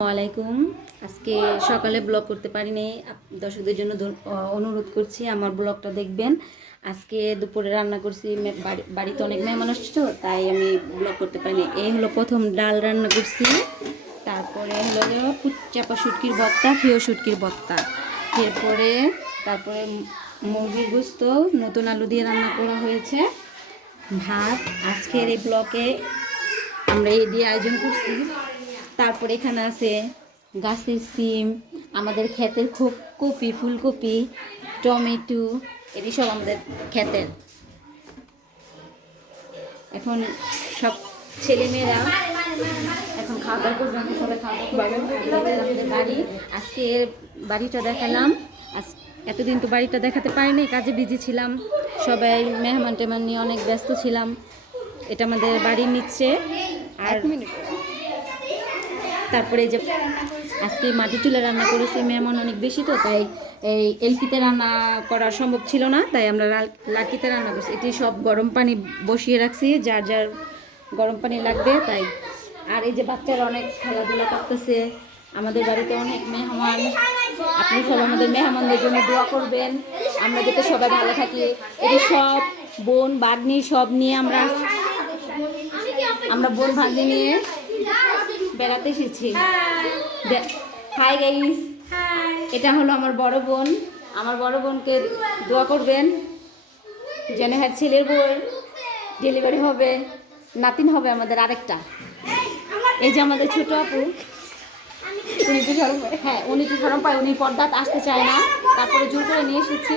ওয়ালাইকুম। আজকে সকালে ব্লগ করতে পারিনি, দর্শকদের জন্য অনুরোধ করছি আমার ব্লগটা দেখবেন। আজকে দুপুরে রান্না করছি, বাড়িতে অনেক মেহমান আসছে, তাই আমি ব্লগ করতে পারিনি। এই হলো প্রথম ডাল রান্না করছি, তারপরে হলো চাপা শুটকির ভর্তা, প্রিয় শুটকির ভর্তা, তারপরে মুরগির গোস্ত নতুন আলু দিয়ে রান্না করা হয়েছে, ভাত। আজকের এই ব্লগে আমরা এই দিয়ে আয়োজন করছি। তারপরে এখানে আছে গাছের সিম, আমাদের ক্ষেতের কপি, ফুলকপি, টমেটো, এটি সব আমাদের ক্ষেতের। এখন সব ছেলেমেয়েরা এখন খাওয়া দাওয়া করবে, আমরা সবাই খাওয়া দাওয়া করবো। আমাদের বাড়ি, আজকে বাড়িটা দেখালাম। এতদিন তো বাড়িটা দেখাতে পারিনি, কাজে বিজি ছিলাম, সবাই মেহমান টেমান নিয়ে অনেক ব্যস্ত ছিলাম। এটা আমাদের বাড়ির নিচে। আর তারপরে যে আজকে মাটি চুলে রান্না করেছি, মেহমান অনেক বেশি, তো তাই এই এলপিতে রান্না করা সম্ভব ছিল না, তাই আমরা লাঠিতে রান্না করছি। এটি সব গরম পানি বসিয়ে রাখছি, যার যার গরম পানি লাগবে তাই। আর এই যে বাচ্চারা অনেক খেলাধুলা করতেছে, আমাদের বাড়িতে অনেক মেহমান। আপনি সব আমাদের মেহমানদের জন্য দোয়া করবেন, আমরা যাতে সবাই ভালো থাকি। এটি সব বোন ভাগ্নি সব নিয়ে আমরা বোন ভাগ্নি নিয়ে বেড়াতে এসেছি। হাই গাইস, এটা হলো আমার বড় বোন। আমার বড় বোনকে দোয়া করবেন যেন হ্যাঁ ছেলের বই ডেলিভারি হবে, নাতিন হবে আমাদের আরেকটা। এই যে আমাদের ছোট আপু, উনি তো শরম পায়, হ্যাঁ উনি তো শরম পায়, উনি পর্দাতে আসতে চায় না, তারপরে জোর করে নিয়ে এসেছি।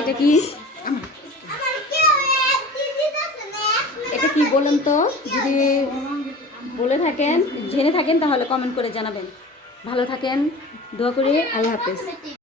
এটা কি এটা কি বলেন তো, যদি বলে থাকেন, জেনে থাকেন, তাহলে কমেন্ট করে জানাবেন। ভালো থাকেন, দোয়া করি, আল্লাহ হাফেজ।